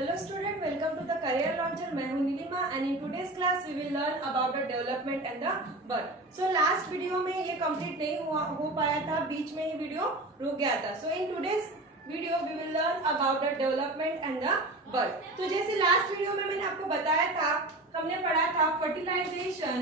Hello student, welcome to the career launcher. मैं हूँ Nilima and in today's class we will learn about the development and the birth. So last video में ये complete नहीं हो पाया था, बीच में ही वीडियो रुक गया था. So in today's video we will learn about the development and the birth. तो जैसे last video में मैंने आपको बताया था, हमने पढ़ा था fertilization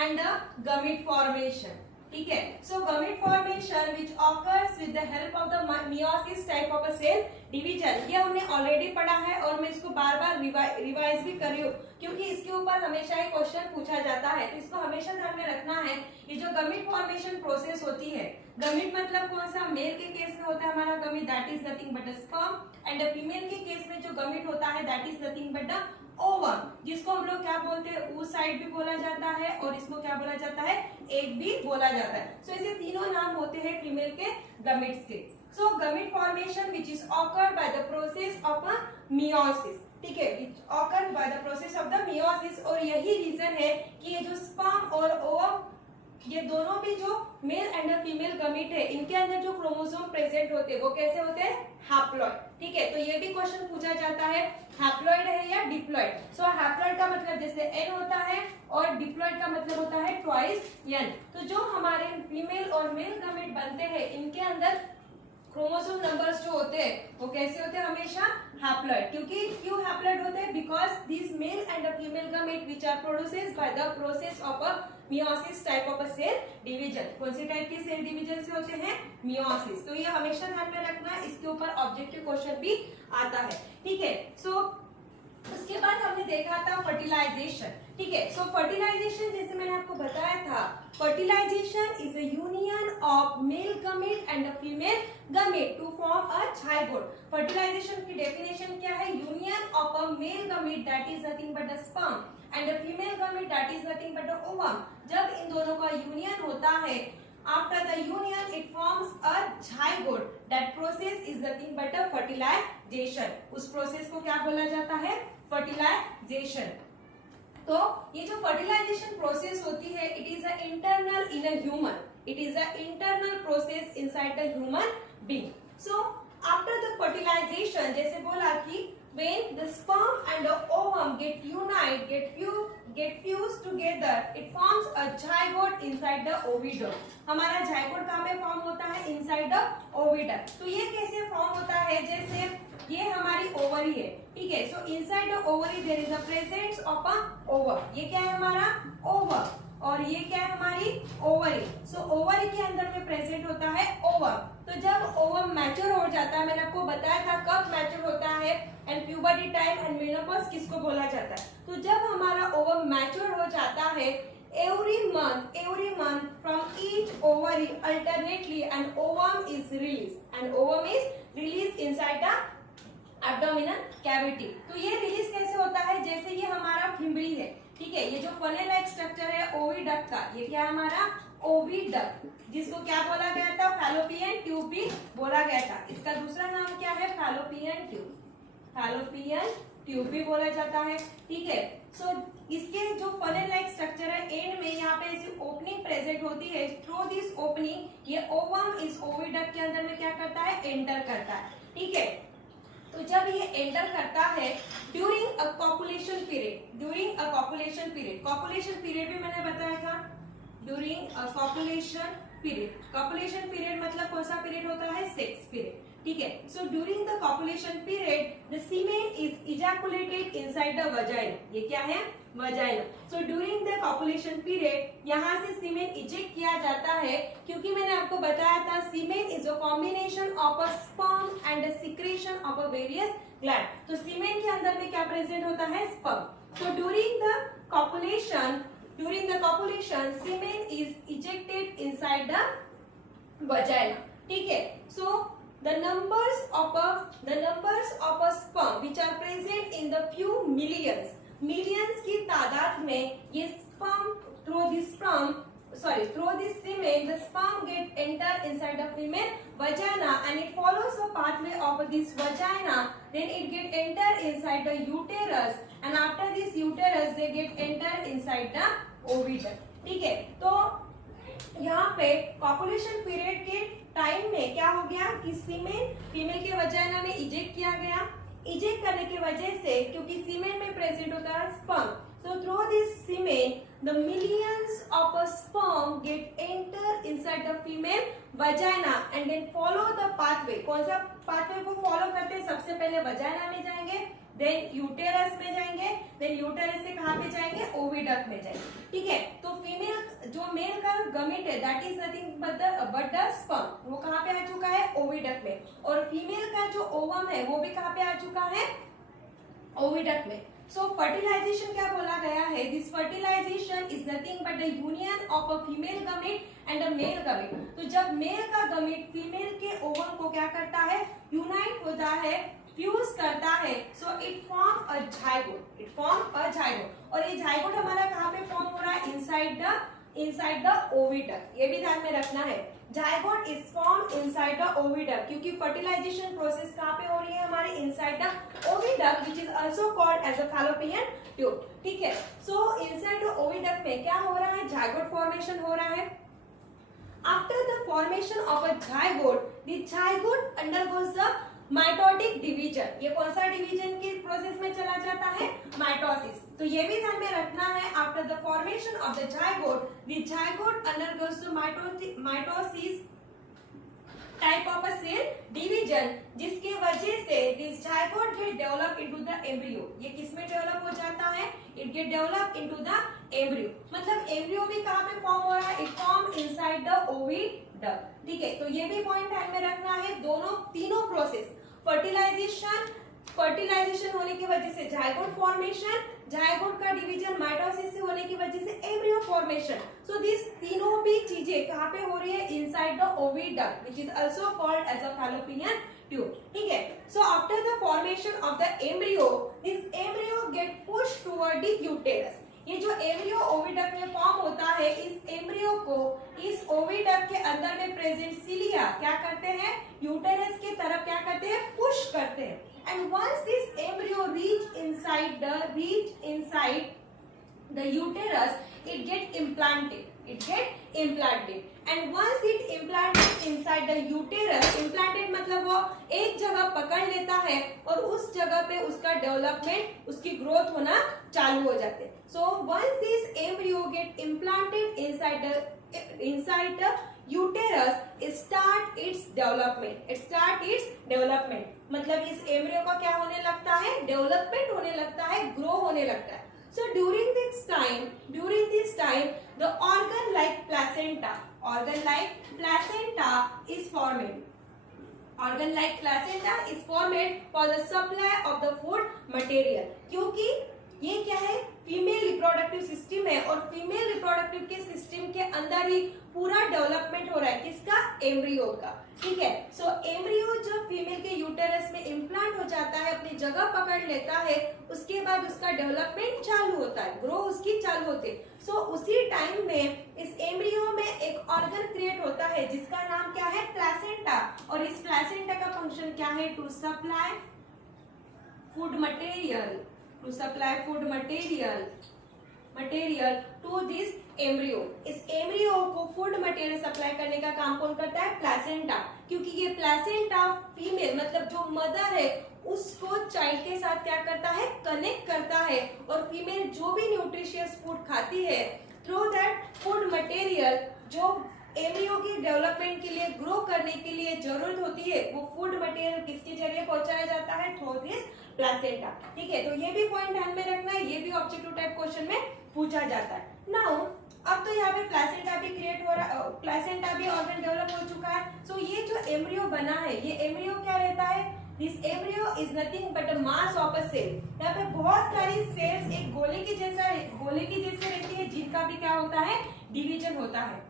and the gamete formation. ठीक है. So gamete formation which occurs with the help of the meiosis type of a cell division. ये हमने ऑलरेडी पढ़ा है और मैं इसको बार बार रिवाइज भी कर रही हूँ क्योंकि इसके ऊपर हमेशा ही क्वेश्चन पूछा जाता है, तो इसको हमेशा ध्यान में रखना है. ये जो गमीट फॉर्मेशन प्रोसेस होती है, गमीट मतलब कौन सा, मेल के केस में होता है हमारा gamete, that is nothing but a sperm, and female के केस में जो गमीट होता है that is nothing but a ovum, जिसको हम लोग क्या बोलते हैं, oocyte भी बोला जाता है और इसको क्या बोला जाता है, एग भी बोला जाता है. सो ऐसे तीनों नाम होते हैं फीमेल के गमीट्स के. So gamete formation which is occurred by the process of a meiosis, ठीक है, which occurred by the process of the meiosis. और यही रीजन है कि ये जो स्पर्म और ओवम, ये दोनों भी जो मेल एंड फीमेल गमीट है, इनके अंदर जो क्रोमोसोम प्रेजेंट होते हैं वो कैसे होते हैं, हैप्लॉइड. ठीक है, तो ये भी क्वेश्चन पूछा जाता है हैप्लॉइड है या डिप्लॉइड. सो हैप्लॉइड का मतलब जैसे एन होता है और डिप्लॉइड का मतलब होता है ट्वाइस एन. तो जो हमारे फीमेल और मेल गमीट बनते हैं, इनके अंदर क्रोमोसोम नंबर्स जो होते हैं वो कैसे होते हैं, हमेशा हैप्लॉइड. क्यों हैप्लॉइड होते हैं, because this male and female gamete which are produced by the process of a meiosis type of a cell division. कौन सी टाइप के सेल डिवीजन से होते हैं, मियोसिस. तो ये हमेशा ध्यान में रखना, इसके ऊपर ऑब्जेक्टिव क्वेश्चन भी आता है. ठीक है. सो उसके बाद हमने देखा था फर्टिलाइजेशन. ठीक है. सो फर्टिलाइजेशन जैसे मैंने आपको बताया था, fertilisation is a union of male gamete and a female gamete to form a zygote. Fertilisation की डेफिनेशन क्या है, union of a male gamete that is nothing but a sperm and a female gamete that is nothing but a ovum. जब इन दोनों का union होता है, after the union it forms a zygote. that process is nothing but a fertilization. उस process को क्या बोला जाता है, फर्टिलाइजेशन. तो ये जो फर्टिलाइजेशन प्रोसेस होती है, it is a internal in a human, it is a internal process inside the human being. So after the fertilisation, जैसे बोला कि when the sperm and the ovum get fused together, it forms a zygote inside the oviduct. हमारा zygote कहाँ पे form होता है, inside the oviduct. तो ये कैसे फॉर्म होता है, जैसे ये हमारी ओवरी है. ठीक है. So inside the ovary there is a presence of a ovum. ये क्या है हमारा ओवम और ये क्या है हमारी ओवरी. सो ओवरी के अंदर में प्रेजेंट होता है ओवम. तो जब ओवम मैच्योर हो जाता है, मैंने आपको बताया था कब मैच्योर होता है, and puberty time and menopause किसको बोला जाता है. तो जब हमारा ओवम मैच्योर हो जाता है, every month from each ovary alternately an ovum is released inside the abdominal cavity. तो ये रिलीज कैसे होता है, जैसे ये हमारा फिम्बरी है. ठीक है. ये जो फनेल लाइक स्ट्रक्चर है ओविडक्ट का, ये क्या है हमारा ओविडक्ट, जिसको क्या बोला गया था, फैलोपियन ट्यूब भी बोला गया था. इसका दूसरा नाम क्या है, फैलोपियन ट्यूब भी बोला जाता है. ठीक है. सो इसके जो फनेल लाइक स्ट्रक्चर है, एंड में यहाँ पे ऐसी ओपनिंग प्रेजेंट होती है. थ्रू दिस ओपनिंग ये ओवम इस ओविडक्ट के अंदर में क्या करता है, एंटर करता है. ठीक है. तो जब ये एंटर करता है ड्यूरिंग अ कॉपुलेशन पीरियड भी मैंने बताया था, ड्यूरिंग अ कॉपुलेशन पीरियड मतलब कौन सा पीरियड होता है, सेक्स पीरियड. ठीक है. So during the copulation period the semen is ejaculated inside the vagina. ये क्या है, vagina. So during the copulation period यहाँ से सीमेन इजेक्ट किया जाता है, क्योंकि मैंने आपको बताया था semen is a combination of a sperm and a secretion of a various gland. तो सीमेन के अंदर में क्या प्रेजेंट होता है, sperm. So during the copulation semen is ejected inside the vagina. ठीक है. So the numbers of a sperm which are present in the few millions की तादाद में ये sperm through this semen the sperm get enter inside the female vagina and it follows the pathway of this vagina, then it get enter inside the uterus and after this uterus they get enter inside the oviduct. ठीक है. तो यहाँ पे copulation period के time में क्या हो गया कि सीमेन फीमेल के वजाइना में इजेक्ट किया गया। इजेक्ट करने की वजह से, क्योंकि सीमेन में प्रेजेंट होता है sperm, so through this semen the millions of a sperm get enter inside the female vagina and then follow the pathway। कौन सा pathway को follow करते हैं? सबसे पहले vagina में जाएंगे, देन यूटेरस में जाएंगे, देन यूटेरस से कहाँ पे जाएंगे? ओविडक्ट में जाएंगे। ठीक है, तो फीमेल जो मेल का गमीट है that is nothing but the sperm, वो कहाँ पे आ चुका है? ओविडक्ट में। और फीमेल का जो ओवम है वो भी कहाँ पे आ चुका है? ओविडक्ट में। सो फर्टिलाइजेशन क्या बोला गया है? This fertilisation is nothing but the union of a female gamete and a male gamete. तो जब मेल का गमीट फीमेल के ओवम को क्या करता है? यूनाइट होता है, फ्यूज करता है, so it form a zygote. It form a zygote. और ये जाइगोट हमारा कहाँ पे फॉर्म हो रहा है? Inside the oviduct. ये भी ध्यान में रखना है, zygote is form inside the oviduct, क्योंकि फर्टिलाइजेशन प्रोसेस कहाँ पे हो रही है? हमारे inside the oviduct which is also called as a fallopian tube. ठीक है, सो इनसाइड द ओविडक्ट में क्या हो रहा है? जाइगोट फॉर्मेशन हो रहा है। After the formation of a zygote, the zygote undergoes the mitotic division. ये कौन सा डिवीजन के प्रोसेस में चला जाता है? माइटोसिस। तो ये भी ध्यान में रखना है, after the formation of the zygote undergoes the mitosis type of a cell division, जिसके वजह से this zygote get develop into the embryo. ये किस में डेवलप हो जाता है? It get develop into the embryo. मतलब एम्ब्रियो भी कहाँ पे फॉर्म हो रहा है? It form inside the oviduct. ठीक है, तो ये भी पॉइंट ध्यान में रखना है। दोनों तीनों प्रोसेस, फर्टिलाइजेशन होने की वजह से जाइगोट फॉर्मेशन, जाइगोट का डिवीजन माइटोसिस से होने की वजह से एम्ब्रियो फॉर्मेशन। सो दिस तीनों भी चीजें कहाँ पे हो रही है? Inside the oviduct which is also called as a fallopian tube. ठीक है, so after the formation of the embryo, this embryo get push toward the uterus. ये जो एम्ब्रियो ओविडक्ट में फॉर्म होता है, इस एम्ब्रियो को इस ओविडक्ट के अंदर में प्रेजेंट सिलिया क्या करते हैं? यूटेरस की तरफ क्या करते हैं? पुश करते हैं। And once this embryo reach inside the uterus, it get implanted and once it implanted inside the uterus, implanted मतलब वो एक जगह पकड़ लेता है और उस जगह पे उसका डेवलपमेंट, उसकी ग्रोथ होना चालू हो जाते हैं। So once this embryo get implanted inside the uterus, start its development। मतलब इस एम्ब्रियो का क्या होने लगता है? डेवलपमेंट होने लगता है, ग्रो होने लगता है। So during this time, the organ-like placenta is formed. Organ-like placenta is formed for the supply of the food material. क्योंकि ये क्या है? फीमेल रिप्रोडक्टिव सिस्टम है और फीमेल रिप्रोडक्टिव के सिस्टम के अंदर ही पूरा डेवलपमेंट हो रहा है। किसका? एम्ब्रियो का। ठीक है, सो एम्ब्रियो जब फीमेल के यूटेरस में इम्प्लांट हो जाता है, अपनी जगह पकड़ लेता है, उसके बाद उसका डेवलपमेंट चालू होता है, ग्रो उसकी चालू होती है। सो उसी टाइम में इस एम्ब्रियो में एक ऑर्गन क्रिएट होता है जिसका नाम क्या है? प्लेसेंटा। और इस प्लेसेंटा का फंक्शन क्या है? To supply food material to this embryo. इस एम्ब्रियो को फूड मटेरियल सप्लाई करने का काम कौन करता है? प्लेसेंटा। क्योंकि ये प्लेसेंटा फीमेल मतलब जो मदर है उसको चाइल्ड के साथ क्या करता है? कनेक्ट करता है। और फीमेल जो भी न्यूट्रिशियस फूड खाती है, थ्रू दैट फूड मटेरियल जो एम्ब्रियो की डेवलपमेंट के लिए, ग्रो करने के लिए जरूरत होती है, वो फूड मटेरियल किसके जरिए पहुंचाया जाता है? Through this placenta. ठीक है, तो ये भी पॉइंट ध्यान में रखना है, ये भी ऑब्जेक्टिव टाइप क्वेश्चन में पूछा जाता है। नाउ अब तो यहाँ पे प्लेसेंटा भी क्रिएट हो रहा, प्लेसेंटा भी ऑर्गन डेवलप हो चुका है। सो ये जो एम्ब्रियो बना है, ये एम्ब्रियो क्या रहता है? This embryo is nothing but a mass of a cell. यहाँ पे बहुत सारी सेल्स एक गोले की जैसे रहती है, जिनका भी क्या होता है? डिवीजन होता है।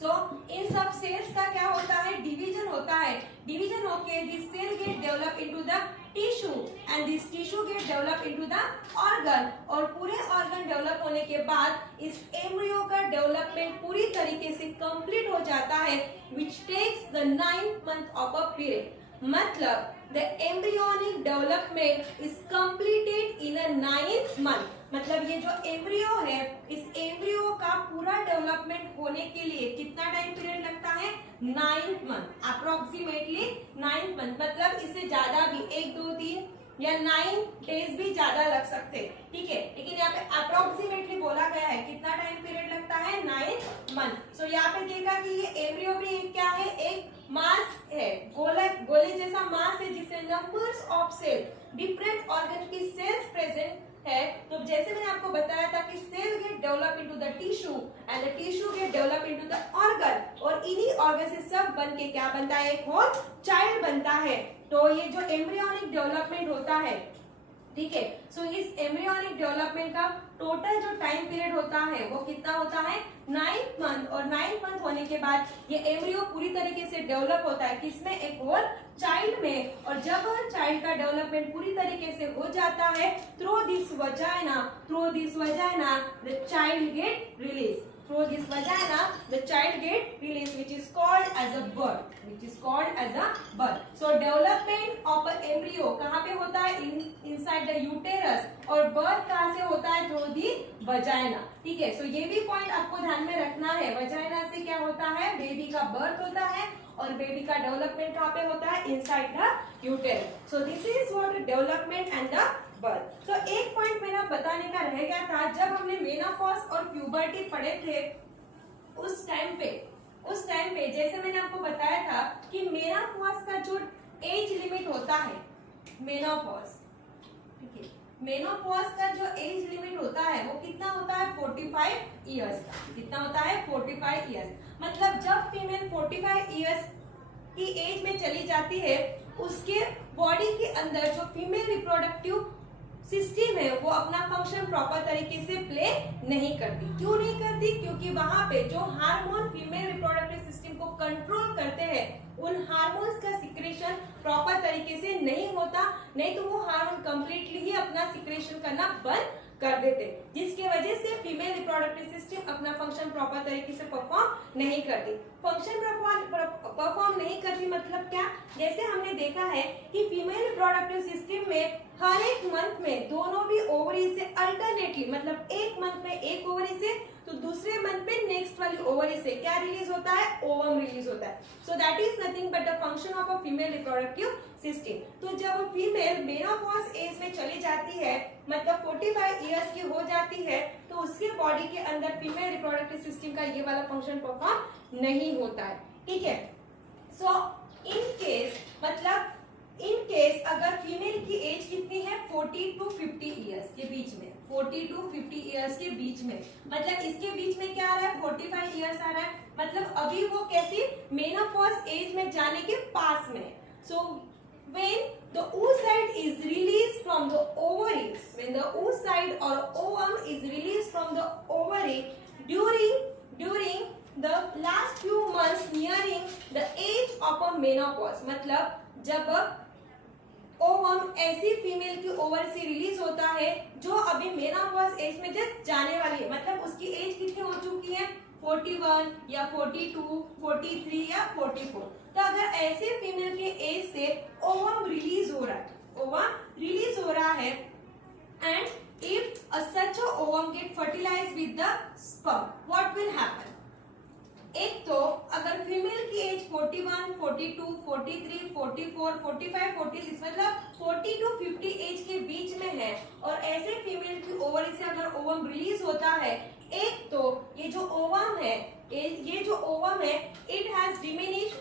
सो इन सब सेल्स का क्या होता है? डिवीजन होता है। डिवीजन होके this cell get develop into the tissue and this tissue get develop into the organ. और पूरे ऑर्गन डेवलप होने के बाद इस एम्ब्रियो का डेवलपमेंट पूरी तरीके से कंप्लीट हो जाता है, which takes the 9th month of a period. मतलब the embryonic development is completed in a 9th month. मतलब ये जो एम्ब्रियो है, इस एम्ब्रियो का पूरा डेवलपमेंट होने के लिए कितना टाइम पीरियड लगता है? 9th month, approximately 9th month. मतलब इससे ज्यादा भी 1 2 3 या 9 डेज भी ज्यादा लग सकते, ठीक है, लेकिन यहाँ पे अप्रोक्सीमेटली बोला गया है कितना टाइम पीरियड लगता है? 9th month. सो यहाँ पे देखा कि ये एम्ब्रियो भी क्या है? एक मास है, गोले जैसा मास है जिससे numbers of cell, different organ की सेल्स प्रेजेंट है। तो जैसे मैंने आपको बताया था कि cell get develop into the tissue and the tissue get develop into the organ, और इन्हीं ऑर्गन से सब बन के क्या बनता है? एक और चाइल्ड बनता है। तो ये जो एम्ब्रियोनिक डेवलपमेंट होता है, ठीक है, सो इस एम्ब्रियोनिक डेवलपमेंट का टोटल जो टाइम पीरियड होता है वो कितना होता है? 9th month. और 9th मंथ होने के बाद ये एम्ब्रियो पूरी तरीके से डेवलप होता है, किसमें? एक और चाइल्ड में। और जब चाइल्ड का डेवलपमेंट पूरी तरीके से हो जाता है, through this vagina the child get release, through this vagina the child get released, which is called as a birth. So development of an embryo कहाँ पे होता है? inside the uterus, और birth कहाँ से होता है? through the vagina, ठीक है। so ये भी पॉइंट आपको ध्यान में रखना है। vagina से क्या होता है? बेबी का बर्थ होता है, और बेबी का डेवलपमेंट कहाँ पे होता है? Inside the uterus. So this is what development and the birth. तो एक पॉइंट मेरा बताने का रह गया था, जब हमने मेनोपॉज और प्यूबर्टी पढ़े थे उस टाइम पे जैसे मैंने आपको बताया था कि मेनोपॉज का जो एज लिमिट होता है, मेनोपॉज, ठीक है, मेनोपॉज का जो एज लिमिट होता है वो कितना होता है? 45 इयर्स का। कितना होता है? 45 इयर्स। मतलब जब फीमेल 45 इयर्स की एज में चली जाती है, उसके बॉडी के अंदर जो फीमेल रिप्रोडक्टिव सिस्टम है वो अपना फंक्शन प्रॉपर तरीके से प्ले नहीं करती। क्यों नहीं करती? क्योंकि वहां पे जो हार्मोन फीमेल रिप्रोडक्टिव सिस्टम को कंट्रोल करते हैं, उन हार्मोन्स का सिक्रेशन प्रॉपर तरीके से नहीं होता, नहीं तो वो हार्मोन कंप्लीटली ही अपना सिक्रेशन करना बंद कर देते, जिसकी वजह से फीमेल रिप्रोडक्टिव सिस्टम अपना फंक्शन प्रॉपर तरीके से परफॉर्म नहीं करती। फंक्शन परफॉर्म नहीं करती मतलब क्या? जैसे हमने देखा है कि फीमेल रिप्रोडक्टिव सिस्टम में हर एक मंथ में दोनों भी ओवरी से अल्टरनेटली, मतलब एक मंथ में एक ओवरी से तो दूसरे मंथ में नेक्स्ट वाली ओवरी से क्या रिलीज होता है? ओवम रिलीज होता है। So that is nothing but the function of a female reproductive system. तो जब फीमेल मेनोपॉज एज में चली जाती है, मतलब 45 इयर्स की हो जाती है, तो उसके बॉडी के अंदर फीमेल रिप्रोडक्टिव सिस्टम का ये वाला फंक्शन परफॉर्म नहीं होता है, ठीक है। सो इन केस अगर फीमेल की एज कितनी है? 40 to 50 इयर्स के बीच में, 40 to 50 इयर्स के बीच में, मतलब इसके बीच में क्या आ रहा है? 45 इयर्स आ रहा है, मतलब अभी वो कैसी? मेनोपॉज एज में जाने के पास में। सो when the oocyte is released from the ovary, when the oocyte or ovum is released from the ovary during the last few months nearing the age of a menopause, मतलब जब ovum ऐसी female की over से release होता है जो अभी menopause as में जस्ट जाने वाली है, मतलब उसकी एज कितनी हो चुकी है? 41 या 42, 43 या 44। तो अगर ऐसे फीमेल के एज से ओवम रिलीज हो रहा है, and if such a ovum get fertilise with the sperm, what will happen? एक तो अगर फीमेल की एज 41, 42, 43, 44, 45, 46 मतलब 40 to 50 एज के बीच में है, और ऐसे फीमेल की ओवरी से अगर ओवम रिलीज होता है, एक तो ये जो ओवम है, it has diminished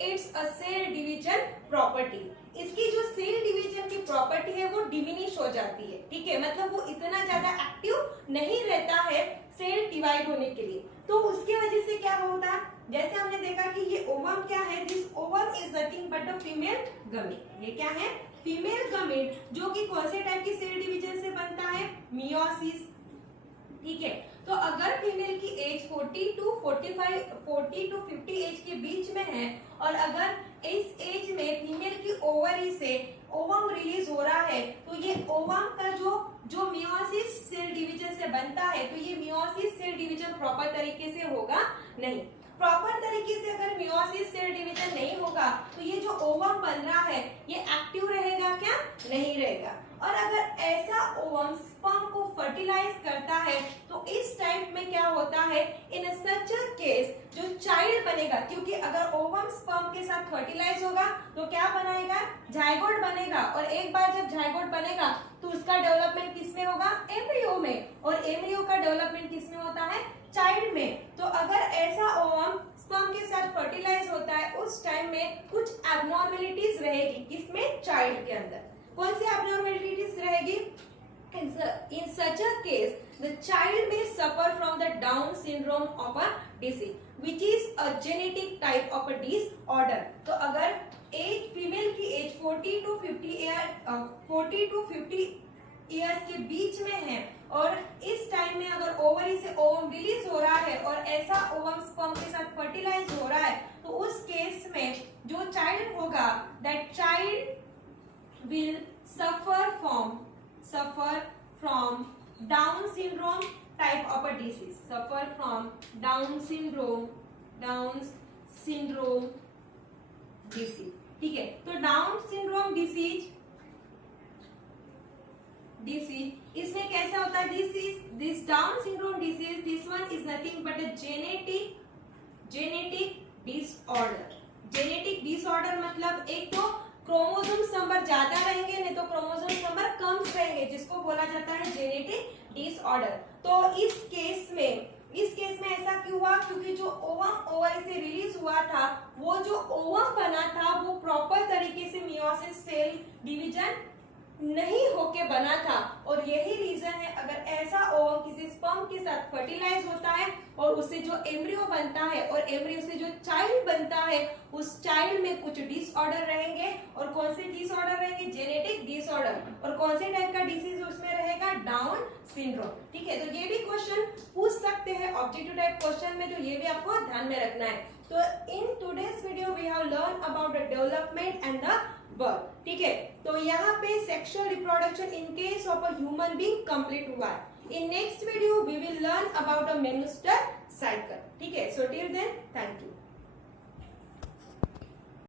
its cell division property. इसकी जो सेल डिवीजन की प्रॉपर्टी है वो डिमिनिश हो जाती है, ठीक है, मतलब वो इतना ज्यादा एक्टिव नहीं रहता है सेल डिवाइड होने के लिए। तो उसके वजह से क्या होता है? जैसे हमने देखा कि ये ओवम क्या है? This ovum is nothing but a female gamete. ये क्या है? फीमेल गमीट, जो कि कौन से टाइप की सेल डिवीजन से बनता है? मियोसिस, ठीक है। तो अगर फीमेल की एज 40 to 50 एज के बीच में है, और अगर इस एज में फीमेल की ओवरी से ओवम रिलीज हो रहा है, तो ये ओवम का जो मियोसिस सेल डिवीजन से बनता है, तो ये मियोसिस सेल डिवीजन प्रॉपर तरीके से होगा नहीं। प्रॉपर तरीके से अगर मियोसिस सेल डिवीजन नहीं होगा तो ये जो ओवम बन रहा है ये एक्टिव रहेगा क्या? नहीं रहेगा। और अगर ऐसा ओवम स्पर्म को फर्टिलाइज करता है तो इस टाइप में क्या होता है, इन सच अ केस जो चाइल्ड बनेगा, क्योंकि अगर ओवम स्पर्म के साथ फर्टिलाइज होगा तो क्या बनाएगा? जाइगोट बनेगा। और एक बार जब जाइगोट बनेगा तो उसका डेवलपमेंट किसमें होगा? एम्ब्रियो में। और एम्ब्रियो का डेवलपमेंट किसमें होता है? चाइल्ड में। तो अगर ऐसा ओवम स्पर्म के साथ फर्टिलाइज होता है उस टाइम में कुछ एबनॉर्मेलिटीज रहेगी, किसमें? चाइल्ड के अंदर। कौन सी एबनॉर्मेलिटीज रहेगी? In such a case, the child may suffer from the Down syndrome of a disease, which is a genetic type of a disorder. तो अगर एज फीमेल की एज 40 to 50 ईयर्स के बीच में है और इस टाइम में अगर ओवरी से ओवम रिलीज हो रहा है और ऐसा ओवम स्पर्म के साथ फर्टिलाइज हो रहा है तो उस केस में जो चाइल्ड होगा, that child will suffer from Down syndrome type of a disease. Suffer from Down syndrome disease. ठीक है, तो Down syndrome disease इसमें कैसा होता है? This Down syndrome disease, this one is nothing but a genetic disorder. Genetic disorder मतलब एक तो क्रोमोसोम्स नंबर ज्यादा रहेंगे, नहीं तो क्रोमोसोम्स नंबर कम रहेंगे, जिसको बोला जाता है जेनेटिक डिसऑर्डर। तो इस केस में ऐसा क्यों हुआ? क्योंकि जो ओवम ओवरी से रिलीज हुआ था, वो जो ओवम बना था वो प्रॉपर तरीके से मियोसिस सेल डिवीजन नहीं होके बना था। और यही रीजन है, अगर ऐसा ओवम किसी स्पर्म के साथ फर्टिलाइज होता है और उससे जो एम्ब्रियो बनता है और एम्ब्रियो से जो चाइल्ड बनता है, उस चाइल्ड में कुछ डिसऑर्डर रहेंगे। और कौन से डिसऑर्डर रहेंगे? Genetic disorder. और कौन से टाइप का डिसीज उसमें रहेगा? Down syndrome. ठीक है, तो ये भी क्वेश्चन पूछ सकते हैं ऑब्जेक्टिव टाइप क्वेश्चन में, तो ये भी आपको ध्यान में रखना है। तो in today's video we have learn about the development and the birth. ठीक है, तो यहाँ पे sexual reproduction in case of a human being complete हुआ है। In next video we will learn about a menstrual cycle.